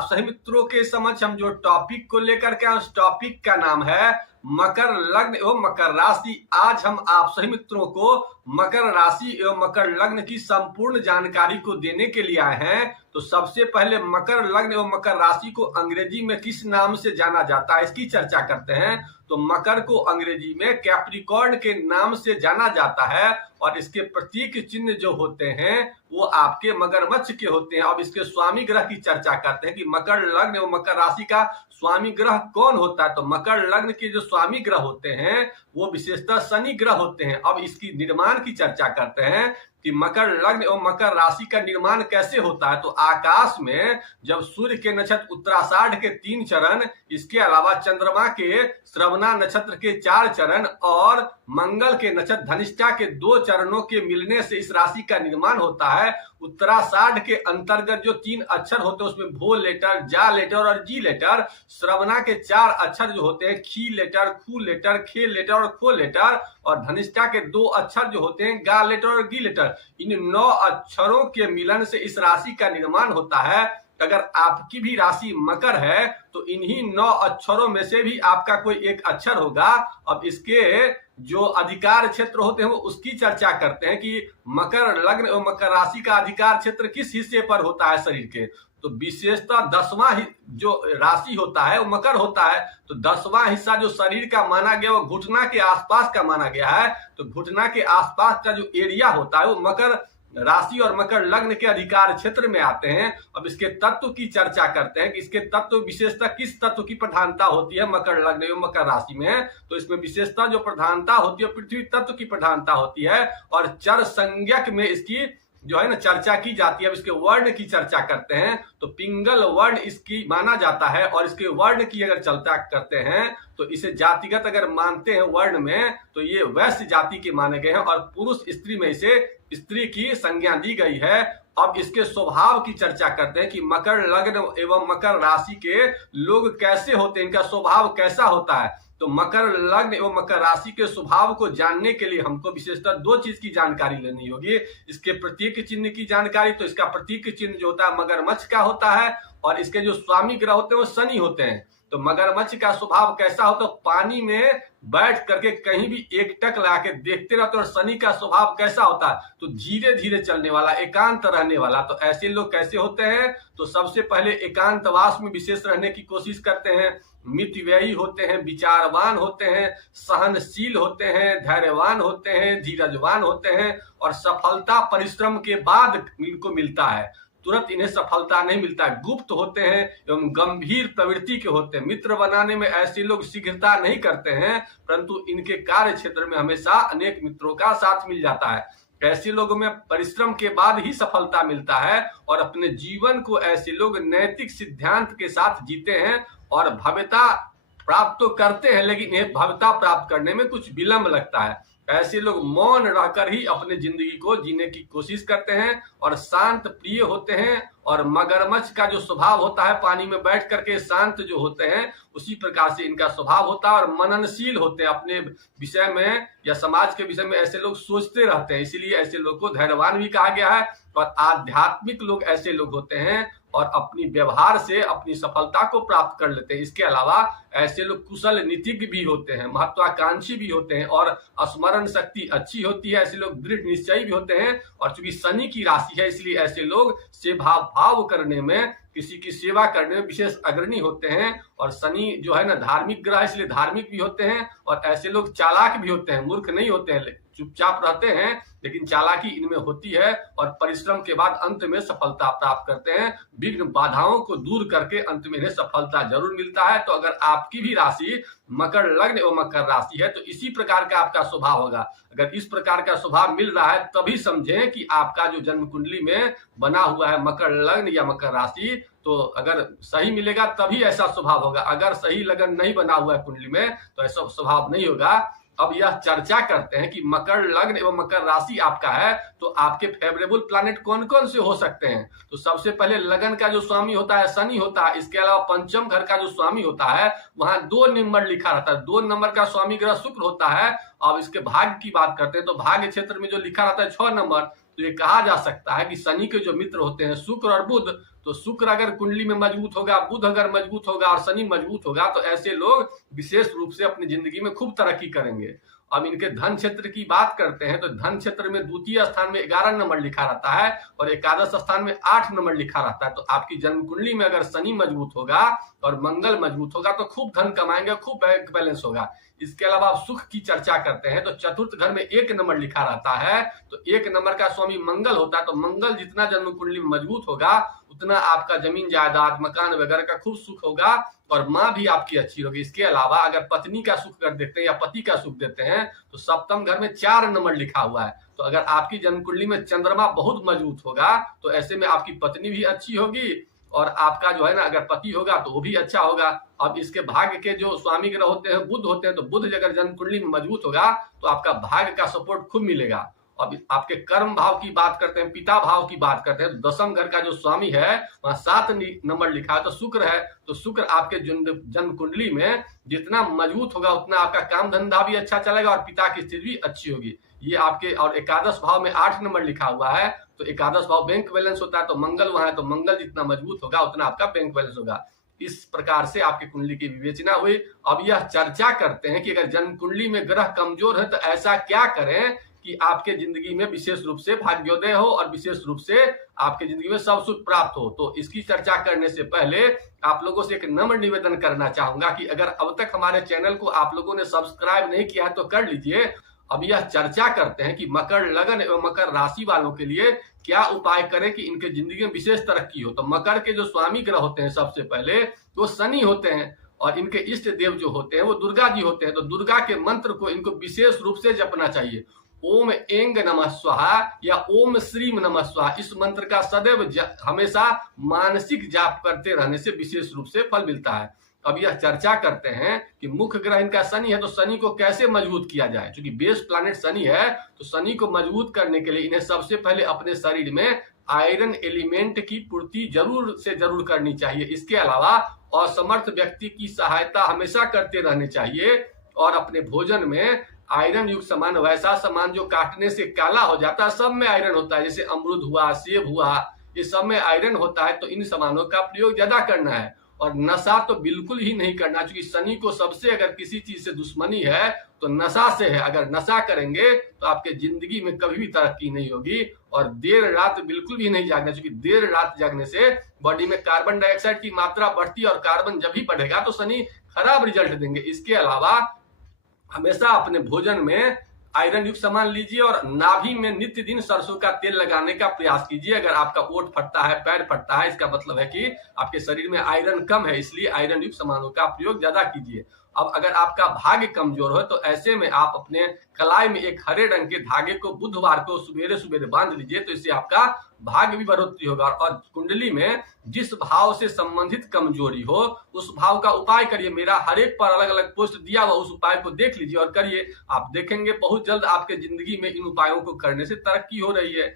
आप सभी मित्रों के समक्ष हम जो टॉपिक को लेकर के उस टॉपिक का नाम है मकर लग्न एवं मकर राशि। आज हम आप सभी मित्रों को मकर राशि एवं मकर लग्न की संपूर्ण जानकारी को देने के लिए आए हैं। तो सबसे पहले मकर लग्न एवं मकर राशि को अंग्रेजी में किस नाम से जाना जाता है इसकी चर्चा करते हैं। तो मकर को अंग्रेजी में कैप्रिकॉर्न के नाम से जाना जाता है और इसके प्रतीक चिन्ह जो होते हैं वो आपके मगरमच्छ के होते हैं। अब इसके स्वामी ग्रह की चर्चा करते हैं कि मकर लग्न एवं मकर राशि का स्वामी ग्रह कौन होता है। तो मकर लग्न के जो स्वामी ग्रह होते हैं वो विशेषतः शनि ग्रह होते हैं। अब इसकी निर्माण की चर्चा करते हैं कि मकर लग्न एवं मकर राशि का निर्माण कैसे होता है। तो आकाश में जब सूर्य के नक्षत्र उत्तराषाढ़ के 3 चरण, इसके अलावा चंद्रमा के श्रवणा नक्षत्र के 4 चरण और मंगल के नक्षत्र धनिष्ठा के 2 चरणों के मिलने से इस राशि का निर्माण होता है। उत्तराषाढ़ के अंतर्गत जो 3 अक्षर होते हैं उसमें भो लेटर, जा लेटर और जी लेटर, श्रवणा के 4 अक्षर जो होते हैं खी लेटर, खू लेटर, खे लेटर और खो लेटर, और धनिष्ठा के 2 अक्षर जो होते हैं गा लेटर और गी लेटर, इन 9 अक्षरों के मिलन से इस राशि का निर्माण होता है। अगर आपकी भी राशि मकर है तो इन्हीं 9 अक्षरों में से भी आपका कोई एक अक्षर होगा। अब इसके जो अधिकार क्षेत्र होते हैं वो उसकी चर्चा करते हैं कि मकर लग्न और मकर राशि का अधिकार क्षेत्र किस हिस्से पर होता है शरीर के। तो विशेषतः 10वां जो राशि होता है वो मकर होता है। तो 10वां हिस्सा जो शरीर का माना गया वो घुटना के आसपास का माना गया है। तो घुटना के आसपास का जो एरिया होता है वो मकर राशि और मकर लग्न के अधिकार क्षेत्र में आते हैं। अब इसके तत्व की चर्चा करते हैं कि इसके तत्व विशेषतः किस तत्व की प्रधानता होती है मकर लग्न एवं मकर राशि में। तो इसमें विशेषतः जो प्रधानता होती है पृथ्वी तत्व की प्रधानता होती है और चर संज्ञक में इसकी जो है ना चर्चा की जाती है। अब इसके वर्ण की चर्चा करते हैं तो पिंगल वर्ण इसकी माना जाता है और इसके वर्ण की अगर चर्चा करते हैं तो इसे जातिगत अगर मानते हैं वर्ण में तो ये वैश्य जाति के माने गए हैं और पुरुष स्त्री में इसे स्त्री की संज्ञा दी गई है। अब इसके स्वभाव की चर्चा करते हैं कि मकर लग्न एवं मकर राशि के लोग कैसे होते हैं, इनका स्वभाव कैसा होता है। तो मकर लग्न एवं मकर राशि के स्वभाव को जानने के लिए हमको विशेषतः 2 चीज की जानकारी लेनी होगी। इसके प्रतीक चिन्ह की जानकारी। तो इसका प्रतीक चिन्ह जो होता है मगरमच्छ का होता है और इसके जो स्वामी ग्रह होते हैं वो शनि होते हैं। तो मगरमच्छ का स्वभाव कैसा होता है, पानी में बैठ करके कहीं भी एकटक लगा के देखते रहते। और शनि का स्वभाव कैसा होता है, तो धीरे धीरे चलने वाला, एकांत रहने वाला। तो ऐसे लोग कैसे होते हैं, तो सबसे पहले एकांतवास में विशेष रहने की कोशिश करते हैं, मितव्ययी होते हैं, विचारवान होते हैं, सहनशील होते हैं, धैर्यवान होते हैं, धीरजवान होते हैं और सफलता परिश्रम के बाद इनको मिलता है, तुरंत इन्हें सफलता नहीं मिलता है। गुप्त होते हैं एवं गंभीर प्रवृत्ति के होते हैं। मित्र बनाने में ऐसे लोग शीघ्रता नहीं करते हैं परंतु इनके कार्य क्षेत्र में हमेशा अनेक मित्रों का साथ मिल जाता है। ऐसे लोगों में परिश्रम के बाद ही सफलता मिलता है और अपने जीवन को ऐसे लोग नैतिक सिद्धांत के साथ जीते हैं और भव्यता प्राप्त तो करते हैं लेकिन इन्हें भव्यता प्राप्त करने में कुछ विलंब लगता है। ऐसे लोग मौन रहकर ही अपने जिंदगी को जीने की कोशिश करते हैं और शांत प्रिय होते हैं। और मगरमच्छ का जो स्वभाव होता है पानी में बैठ करके शांत जो होते हैं उसी प्रकार से इनका स्वभाव होता है और मननशील होते हैं। अपने विषय में या समाज के विषय में ऐसे लोग सोचते रहते हैं, इसीलिए ऐसे लोग को धैर्यवान भी कहा गया है। और आध्यात्मिक लोग ऐसे लोग होते हैं और अपनी व्यवहार से अपनी सफलता को प्राप्त कर लेते हैं। इसके अलावा ऐसे लोग कुशल नीतिज्ञ भी होते हैं, महत्वाकांक्षी भी होते हैं और स्मरण शक्ति अच्छी होती है। ऐसे लोग दृढ़ निश्चयी भी होते हैं और चूंकि शनि की राशि है इसलिए ऐसे लोग सेवा भाव करने में, किसी की सेवा करने में विशेष अग्रणी होते हैं। और शनि जो है ना धार्मिक ग्रह इसलिए धार्मिक भी होते हैं और ऐसे लोग चालाक भी होते हैं, मूर्ख नहीं होते हैं, चुपचाप रहते हैं लेकिन चालाकी इनमें होती है और परिश्रम के बाद अंत में सफलता प्राप्त करते हैं। विघ्न बाधाओं को दूर करके अंत में इन्हें सफलता जरूर मिलता है। तो अगर आपकी भी राशि मकर लग्न एवं मकर राशि है तो इसी प्रकार का आपका स्वभाव होगा। अगर इस प्रकार का स्वभाव मिल रहा है तभी समझें कि आपका जो जन्म कुंडली में बना हुआ है मकर लग्न या मकर राशि, तो अगर सही मिलेगा तभी ऐसा स्वभाव होगा। अगर सही लगन नहीं बना हुआ है कुंडली में तो ऐसा स्वभाव नहीं होगा। अब यह चर्चा करते हैं कि मकर लग्न एवं मकर राशि आपका है तो आपके फेवरेबल प्लैनेट कौन कौन से हो सकते हैं। तो सबसे पहले लगन का जो स्वामी होता है शनि होता है। इसके अलावा पंचम घर का जो स्वामी होता है वहां 2 नंबर लिखा रहता है, 2 नंबर का स्वामी ग्रह शुक्र होता है। अब इसके भाग्य की बात करते हैं तो भाग्य क्षेत्र में जो लिखा रहता है 6 नंबर, तो ये कहा जा सकता है कि शनि के जो मित्र होते हैं शुक्र और बुध, तो शुक्र अगर कुंडली में मजबूत होगा, बुध अगर मजबूत होगा और शनि मजबूत होगा, तो ऐसे लोग विशेष रूप से अपनी जिंदगी में खूब तरक्की करेंगे। अब इनके धन क्षेत्र की बात करते हैं तो धन क्षेत्र में द्वितीय स्थान में 11 नंबर लिखा रहता है और एकादश स्थान में 8 नंबर लिखा रहता है। तो आपकी जन्म कुंडली में अगर शनि मजबूत होगा और मंगल मजबूत होगा तो खूब धन कमाएंगे, खूब बैंक बैलेंस होगा। इसके अलावा आप सुख की चर्चा करते हैं तो चतुर्थ घर में 1 नंबर लिखा रहता है, तो 1 नंबर का स्वामी मंगल होता है। तो मंगल जितना जन्म कुंडली में मजबूत होगा उतना आपका जमीन जायदाद मकान वगैरह का खूब सुख होगा और माँ भी आपकी अच्छी होगी। इसके अलावा अगर पत्नी का सुख कर देते हैं या पति का सुख देते हैं तो सप्तम घर में 4 नंबर लिखा हुआ है। तो अगर आपकी जन्म कुंडली में चंद्रमा बहुत मजबूत होगा तो ऐसे में आपकी पत्नी भी अच्छी होगी और आपका जो है ना अगर पति होगा तो वो भी अच्छा होगा। अब इसके भाग्य के जो स्वामी ग्रह होते हैं बुध होते हैं, तो बुध अगर जन्म कुंडली में मजबूत होगा तो आपका भाग्य का सपोर्ट खूब मिलेगा। अब आपके कर्म भाव की बात करते हैं, पिता भाव की बात करते हैं, तो दसम घर का जो स्वामी है वहां 7 नंबर लिखा है तो शुक्र है। तो शुक्र आपके जन्म कुंडली में जितना मजबूत होगा उतना आपका काम धंधा भी अच्छा चलेगा और पिता की स्थिति भी अच्छी होगी। ये आपके और एकादश भाव में 8 नंबर लिखा हुआ है, तो एकादश भाव बैंक बैलेंस होता है, तो मंगल वहां है, तो मंगल जितना मजबूत होगा उतना आपका बैंक बैलेंस होगा। इस प्रकार से आपकी कुंडली की विवेचना हुई। अब यह चर्चा करते हैं कि अगर जन्म कुंडली में ग्रह कमजोर है तो ऐसा क्या करें कि आपके जिंदगी में विशेष रूप से भाग्योदय हो और विशेष रूप से आपके जिंदगी में सब सुख प्राप्त हो। तो इसकी चर्चा करने से पहले आप लोगों से एक नम्र निवेदन करना चाहूंगा कि अगर अब तक हमारे चैनल को आप लोगों ने सब्सक्राइब नहीं किया है तो कर लीजिए। अब यह चर्चा करते हैं कि मकर लगन एवं मकर राशि वालों के लिए क्या उपाय करें कि इनके जिंदगी में विशेष तरक्की हो। तो मकर के जो स्वामी ग्रह होते हैं सबसे पहले वो शनि होते हैं और इनके इष्ट देव जो होते हैं वो दुर्गा जी होते हैं। तो दुर्गा के मंत्र को इनको विशेष रूप से जपना चाहिए। ओम ऐंग नमः स्वाहा या ओम श्रीम नमः स्वाहा, इस मंत्र का सदैव हमेशा मानसिक जाप करते रहने से विशेष रूप से फल मिलता है। अब यह चर्चा करते हैं कि मुख्य ग्रह इनका शनि है, तो शनि को कैसे मजबूत किया जाए। क्योंकि बेस प्लैनेट शनि है तो शनि को मजबूत करने के लिए इन्हें सबसे पहले अपने शरीर में आयरन एलिमेंट की पूर्ति जरूर से जरूर करनी चाहिए। इसके अलावा असमर्थ व्यक्ति की सहायता हमेशा करते रहने चाहिए और अपने भोजन में आयरन युक्त सामान, वैसा सामान जो काटने से काला हो जाता है, सब में आयरन होता है, जैसे अमरूद हुआ, सेब हुआ, ये सब में आयरन होता है। तो इन सामानों का प्रयोग ज्यादा करना है और नशा तो बिल्कुल ही नहीं करना, क्योंकि शनि को सबसे अगर किसी चीज से दुश्मनी है तो नशा से है। अगर नशा करेंगे तो आपके जिंदगी में कभी भी तरक्की नहीं होगी। और देर रात बिल्कुल भी नहीं जागना, क्योंकि देर रात जागने से बॉडी में कार्बन डाइऑक्साइड की मात्रा बढ़ती है और कार्बन जब भी बढ़ेगा तो शनि खराब रिजल्ट देंगे। इसके अलावा हमेशा अपने भोजन में आयरन युक्त सामान लीजिए और नाभि में नित्य दिन सरसों का तेल लगाने का प्रयास कीजिए। अगर आपका ओठ फटता है, पैर फटता है, इसका मतलब है कि आपके शरीर में आयरन कम है, इसलिए आयरन युक्त सामानों का प्रयोग ज्यादा कीजिए। अब अगर आपका भाग्य कमजोर हो तो ऐसे में आप अपने कलाई में एक हरे रंग के धागे को बुधवार को सुबेरे सुबेरे बांध लीजिए, तो इससे आपका भाग्य भी बढ़ोतरी होगा। और कुंडली में जिस भाव से संबंधित कमजोरी हो उस भाव का उपाय करिए। मेरा हर एक पर अलग अलग पोस्ट दिया हुआ, उस उपाय को देख लीजिए और करिए। आप देखेंगे बहुत जल्द आपके जिंदगी में इन उपायों को करने से तरक्की हो रही है।